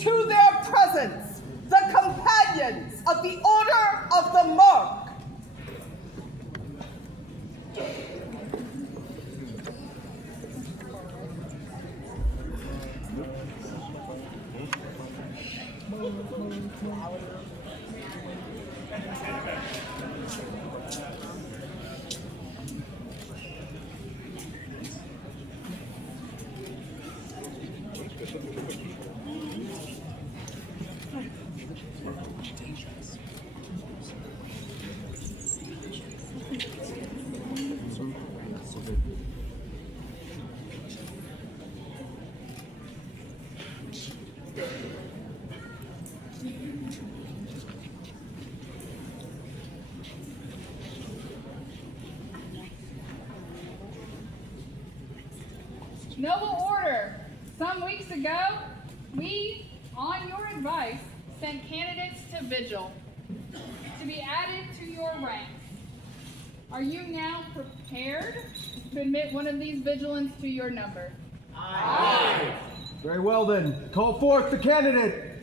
to their presence the companions of the Order of the Mark. Noble Order, some weeks ago, we, on your advice, sent candidates to Vigil to be added to your ranks. Are you now prepared to admit one of these vigilants to your number? Aye. Very well then, call forth the candidate.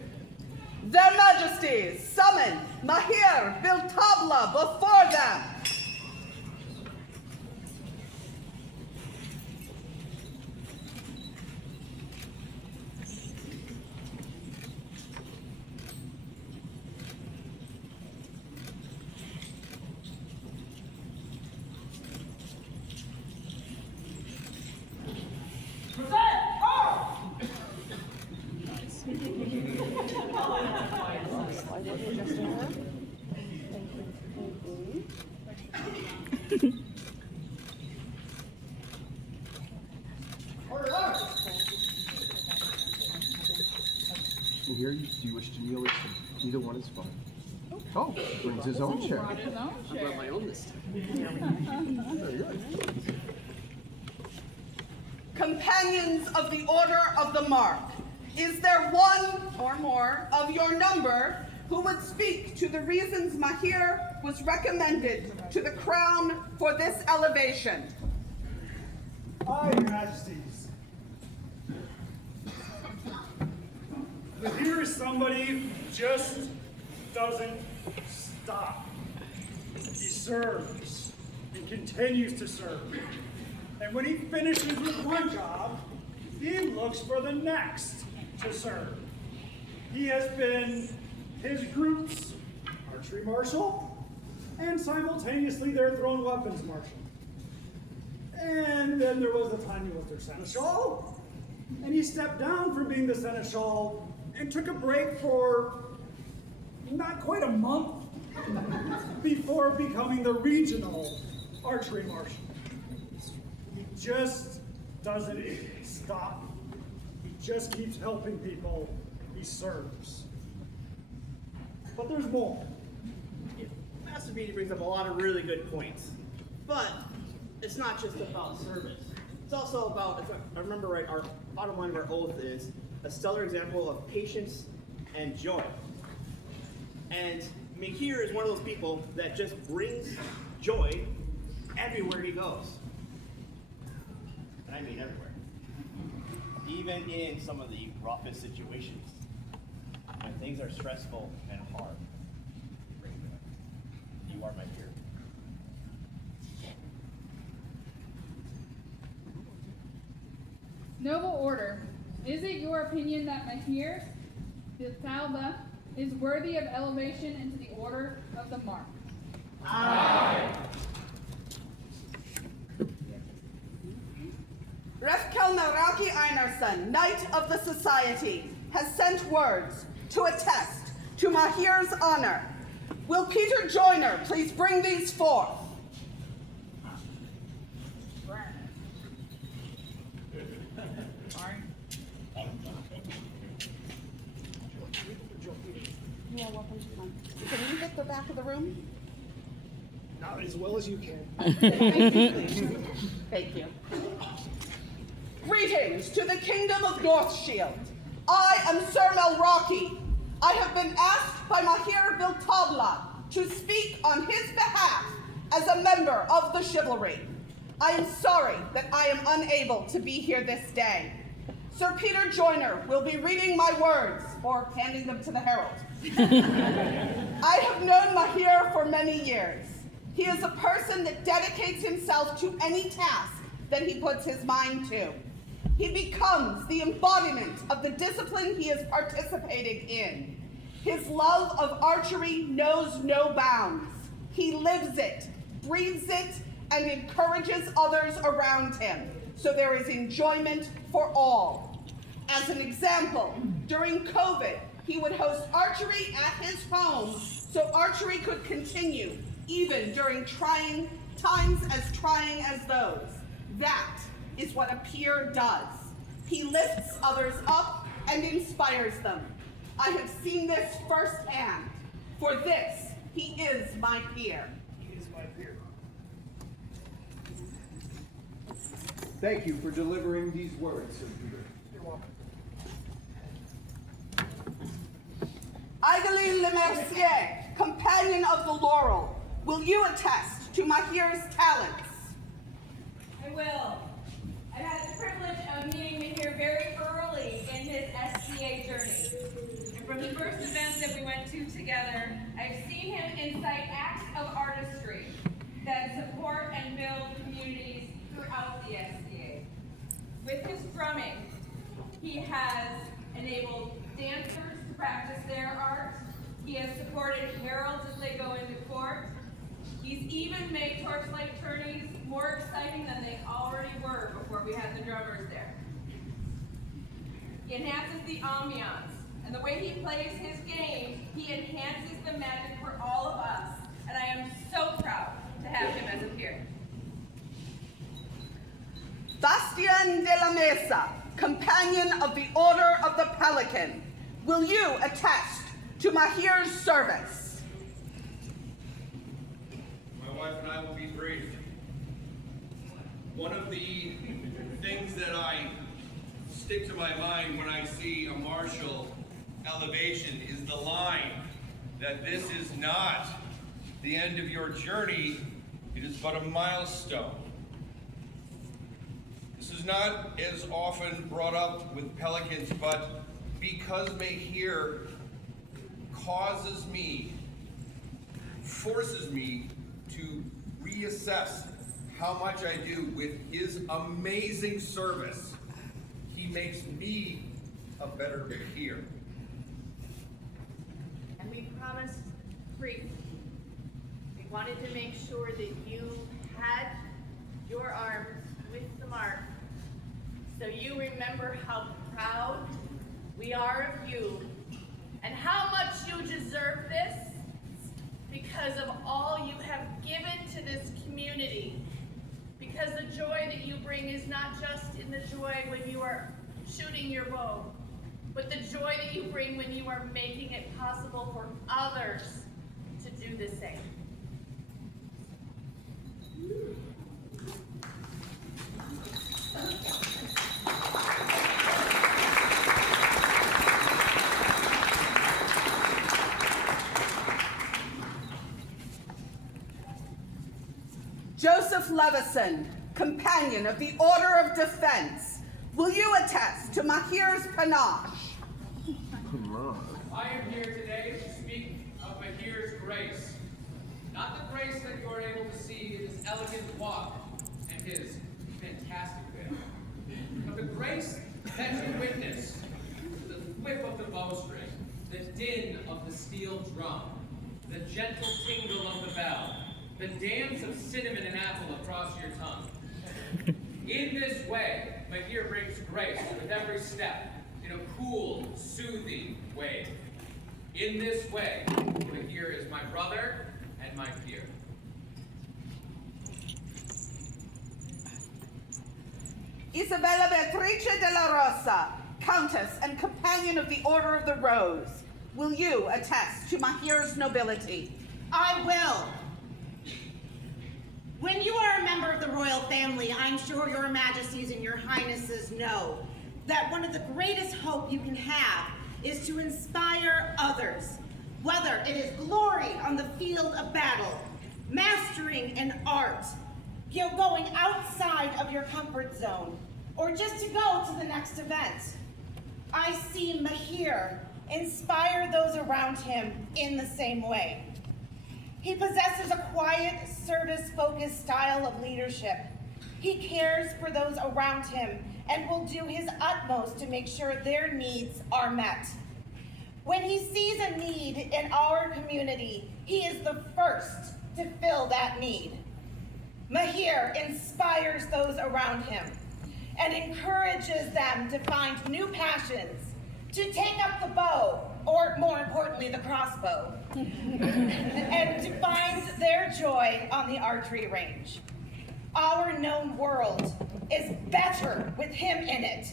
Their Majesties summon Mahir Tabla before them. Here, do you wish to kneel? Either one is fine. Oh, brings his own chair. Brought his own I chair. brought my own this time. Very good. Companions of the Order of the Mark, is there one or more of your number who would speak to the reasons Mahir was recommended to the crown for this elevation? Aye, Your Majesties. But here is somebody who just doesn't stop. He serves and continues to serve. And when he finishes with one job, he looks for the next to serve. He has been his group's archery marshal and simultaneously their thrown weapons marshal. And then there was the time he was their seneschal, and he stepped down from being the seneschal and took a break for not quite a month before becoming the regional archery marshal. He just doesn't stop. He just keeps helping people. He serves. But there's more. Master Beatty brings up a lot of really good points. But it's not just about service. It's also about, if I remember right, our bottom line of our oath is a stellar example of patience and joy. And Mahir is one of those people that just brings joy everywhere he goes. And I mean everywhere. Even in some of the roughest situations, when things are stressful and hard, bring joy. You are my hero. Noble Order, is it your opinion that Mahir Tabla is worthy of elevation into the Order of the Mark? Aye. Refkel Naraki Einarsson, Knight of the Society, has sent words to attest to Mahir's honor. Will Peter Joyner please bring these forth? You are welcome to come. Can you get the back of the room? Not as well as you can. Thank you. Greetings to the Kingdom of Northshield. I am Sir Melrocky. I have been asked by Mahir Tabla to speak on his behalf as a member of the chivalry. I am sorry that I am unable to be here this day. Sir Peter Joyner will be reading my words, or handing them to the herald. I have known Mahir for many years. He is a person that dedicates himself to any task that he puts his mind to. He becomes the embodiment of the discipline he is participating in. His love of archery knows no bounds. He lives it, breathes it, and encourages others around him, so there is enjoyment for all. As an example, during COVID, he would host archery at his home so archery could continue, even during trying times as those. That is what a peer does. He lifts others up and inspires them. I have seen this firsthand. For this, he is my peer. He is my peer. Thank you for delivering these words, Sir Peter. You're welcome. Idalene Le Mercier, companion of the laurel, will you attest to Mahir's talents? I will. I've had the privilege of meeting Mahir very early in his SCA journey. And from the first events that we went to together, I've seen him incite acts of artistry that support and build communities throughout the SCA. With his drumming, he has enabled dancers to practice their art. He has supported heralds as they go into court. He's even made torchlight tourneys more exciting than they already were before we had the drummers there. He enhances the ambiance, and the way he plays his game, he enhances the magic for all of us, and I am so proud to have him as a peer. Bastian de la Mesa, companion of the Order of the Pelican, will you attest to Mahir's service? My wife and I will be brief. One of the things that I stick to my mind when I see a martial elevation is the line that this is not the end of your journey, it is but a milestone. This is not as often brought up with pelicans, but because Mahir forces me to reassess how much I do with his amazing service, he makes me a better peer. And we promised brief. We wanted to make sure that you had your arms with the mark, so you remember how proud we are of you and how much you deserve this because of all you have given to this community. Because the joy that you bring is not just in the joy when you are shooting your bow, but the joy that you bring when you are making it possible for others to do the same. Joseph Levison, companion of the Order of Defense, will you attest to Mahir's panache? I am here today to speak of Mahir's grace. Not the grace that you are able to see in his elegant walk and his fantastic veil, but the grace that you witness, the whip of the bowstring, the din of the steel drum, the gentle tingle of the bell, the dance of cinnamon and apple across your tongue. In this way, Mahir brings grace with every step, in a cool, soothing way. In this way, Mahir is my brother and my peer. Isabella Beatrice de la Rosa, Countess and companion of the Order of the Rose, will you attest to Mahir's nobility? I will. When you are a member of the royal family, I'm sure your majesties and your highnesses know that one of the greatest hope you can have is to inspire others, whether it is glory on the field of battle, mastering an art, going outside of your comfort zone, or just to go to the next event. I see Mahir inspire those around him in the same way. He possesses a quiet, service-focused style of leadership. He cares for those around him and will do his utmost to make sure their needs are met. When he sees a need in our community, he is the first to fill that need. Mahir inspires those around him and encourages them to find new passions, to take up the bow, or more importantly, the crossbow, and to find their joy on the archery range. Our known world is better with him in it,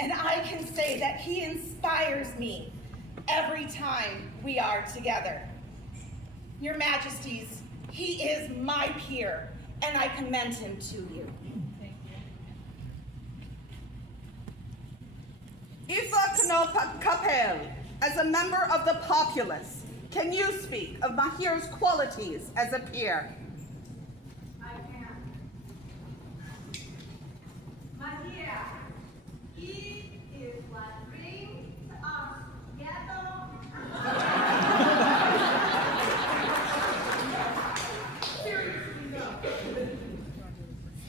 and I can say that he inspires me every time we are together. Your Majesties, he is my peer, and I commend him to you. Isa Knopa Kapel, as a member of the populace, can you speak of Mahir's qualities as a peer? I can. Mahir, he is what brings us together. Seriously, though.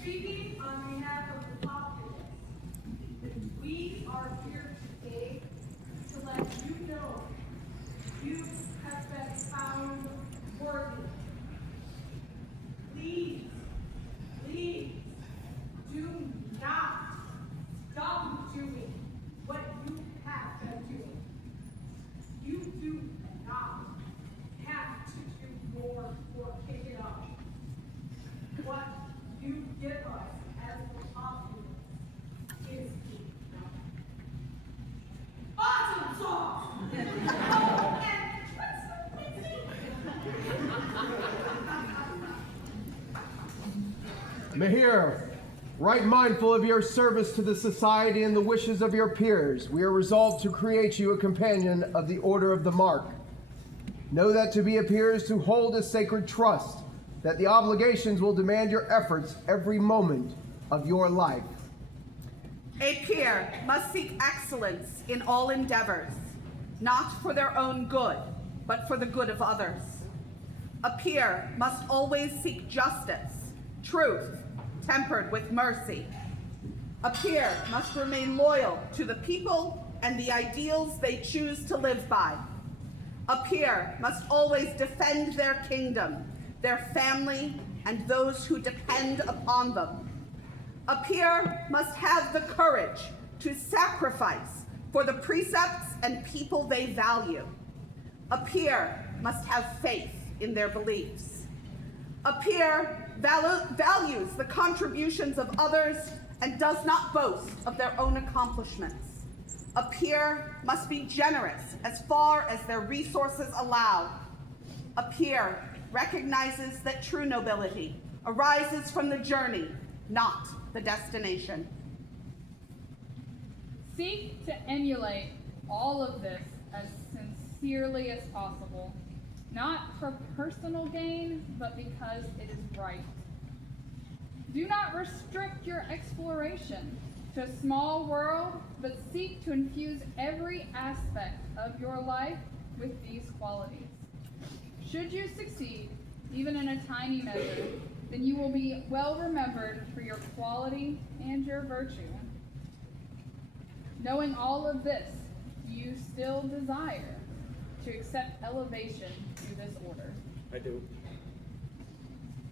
Speaking on behalf of the populace, we are here today to let you know you have been found worthy. Please, please, do not stop doing what you have been doing. You do not have to do more or pick it up. What you give us as the populace is enough. Awesome song! Oh, and let's sing. Mahir, right mindful of your service to the society and the wishes of your peers, we are resolved to create you a companion of the Order of the Mark. Know that to be a peer is to hold a sacred trust, that the obligations will demand your efforts every moment of your life. A peer must seek excellence in all endeavors, not for their own good, but for the good of others. A peer must always seek justice, truth, tempered with mercy. A peer must remain loyal to the people and the ideals they choose to live by. A peer must always defend their kingdom, their family, and those who depend upon them. A peer must have the courage to sacrifice for the precepts and people they value. A peer must have faith in their beliefs. A peer values the contributions of others and does not boast of their own accomplishments. A peer must be generous as far as their resources allow. A peer recognizes that true nobility arises from the journey, not the destination. Seek to emulate all of this as sincerely as possible, not for personal gain, but because it is right. Do not restrict your exploration to a small world, but seek to infuse every aspect of your life with these qualities. Should you succeed, even in a tiny measure, then you will be well remembered for your quality and your virtue. Knowing all of this, do you still desire to accept elevation through this order? I do.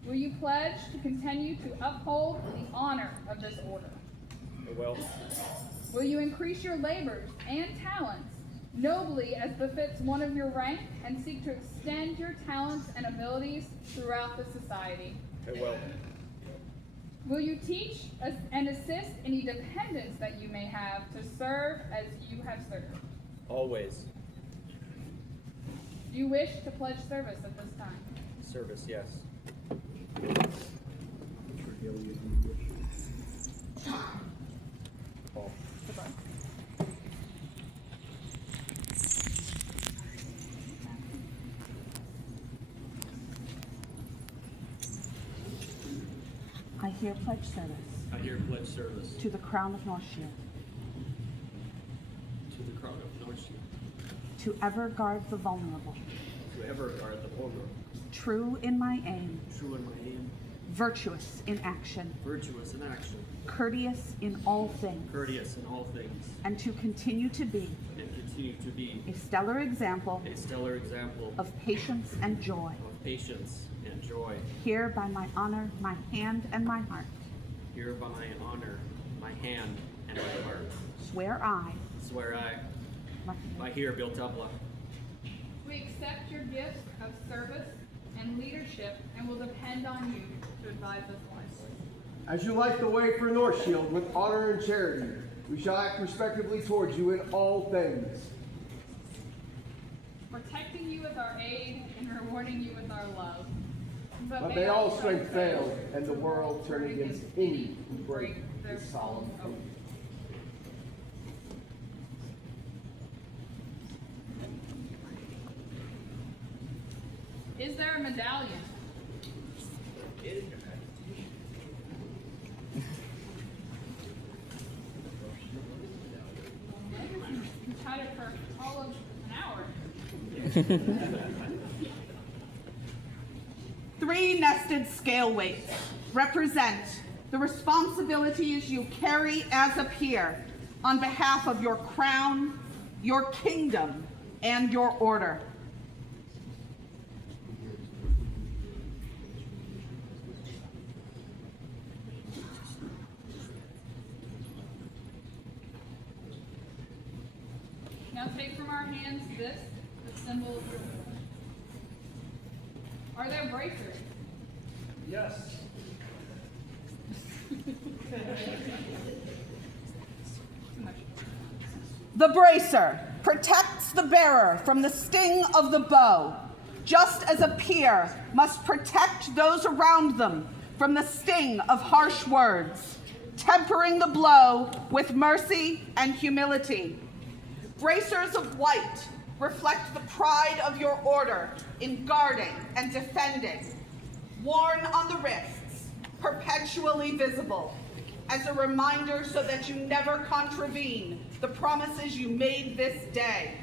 Will you pledge to continue to uphold the honor of this order? I will. Will you increase your labors and talents nobly as befits one of your rank and seek to extend your talents and abilities throughout the society? I will. Will you teach and assist any dependents that you may have to serve as you have served? Always. Do you wish to pledge service at this time? Service, yes. Paul. I here pledge service. I here pledge service to the Crown of North Shield, to the Crown of North Shield, to ever guard the vulnerable, to ever guard the vulnerable, true in my aim, true in my aim, virtuous in action, virtuous in action, courteous in all things, courteous in all things, and to continue to be and continue to be a stellar example a stellar example of patience and joy. of patience and joy. Here by my honor, my hand, and my heart, Here by my honor, my hand, and my heart, swear I, swear I, Mahir, Mahir Bil Tabla, We accept your gifts of service and leadership and will depend on you to advise us wisely. As you light the way for North Shield with honor and charity, we shall act respectively towards you in all things. Protecting you with our aid and rewarding you with our love. But may all strength fail, and the world turn against any who break their this solemn oath. Is there a medallion? You had it for all of an hour. 3 nested scale weights represent the responsibilities you carry as a peer on behalf of your crown, your kingdom, and your order. Now take from our hands this, the symbol of your order. Are there bracers? Yes. The bracer protects the bearer from the sting of the bow, just as a peer must protect those around them from the sting of harsh words, tempering the blow with mercy and humility. Bracers of white reflect the pride of your order in guarding and defending, worn on the wrists, perpetually visible, as a reminder so that you never contravene the promises you made this day.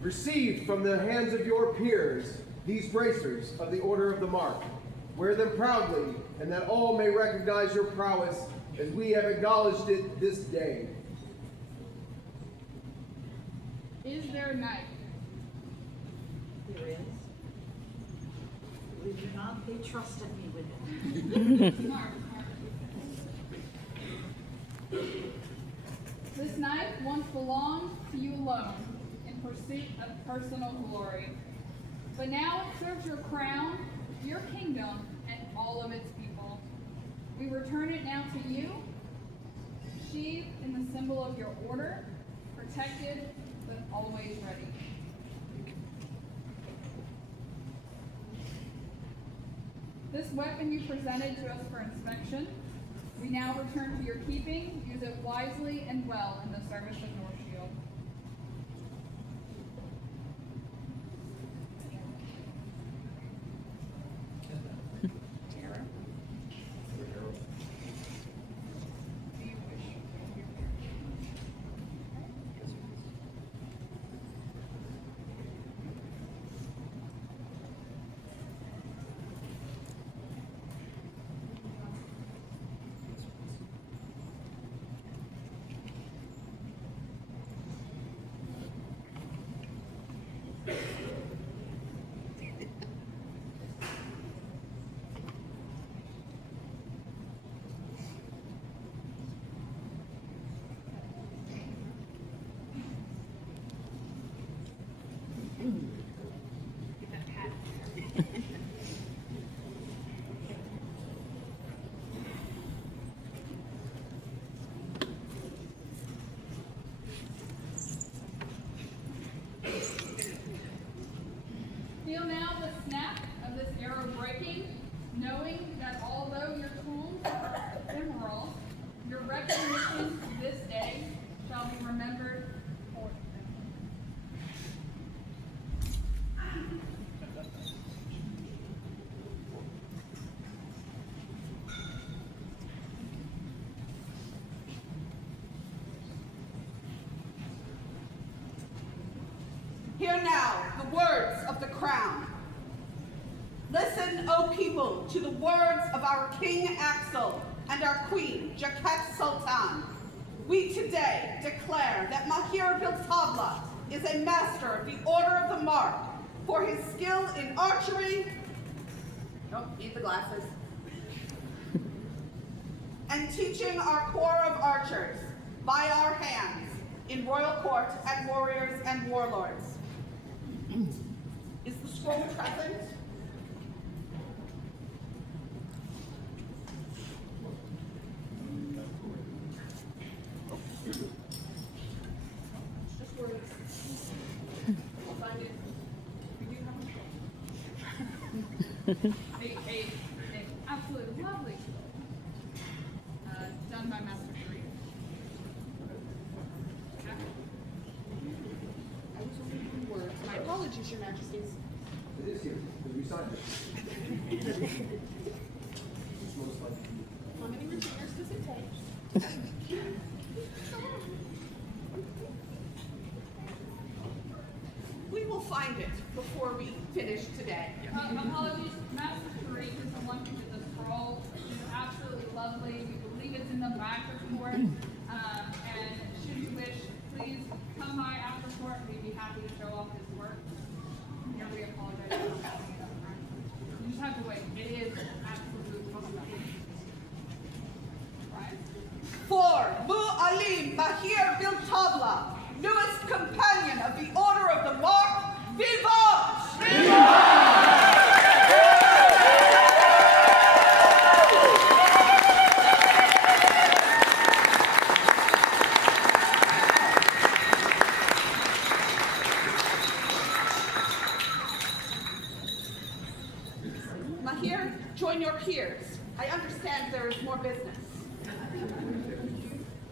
Received from the hands of your peers these bracers of the Order of the Mark. Wear them proudly, and that all may recognize your prowess as we have acknowledged it this day. Is there a knife? There is. Believe it or not, they trusted me with it. Mark. This knife once belonged to you alone in pursuit of personal glory. But now it serves your crown, your kingdom, and all of its people. We return it now to you, sheathed in the symbol of your order, protected but always ready. This weapon you presented to us for inspection, we now return to your keeping. Use it wisely and well in the service of North Shield. Feel now the snap of this arrow breaking, knowing that although your tools are ephemeral, your recognition this day shall be remembered for Hear now the words of the crown. Listen, O people, to the words of our King Axel and our Queen, Jaket Sultan. We today declare that Mahir Tabla is a master of the Order of the Mark for his skill in archery, need the glasses, and teaching our corps of archers by our hands in royal court at Warriors and Warlords. Is the scroll present? Just words. We'll find it. We do have A absolutely lovely scroll. Done by Master Sharif. I was only doing words. My apologies, Your Majesties. It is here, because we signed it. It's most likely. How many retainers does it take? We will find it before we finish today. Apologies, Master Sharif is the one who did the scroll. It's absolutely lovely. We believe it's in the back report. And should you wish, please come by after court. We'd be happy to show off his work. Here we apologize for not having it up front. You just have to wait. It is absolutely lovely. Right? For Mu'alim Mahir Bil Tabla, newest companion of the Order of the Mark, Viva! Mahir, join your peers. I understand there is more business.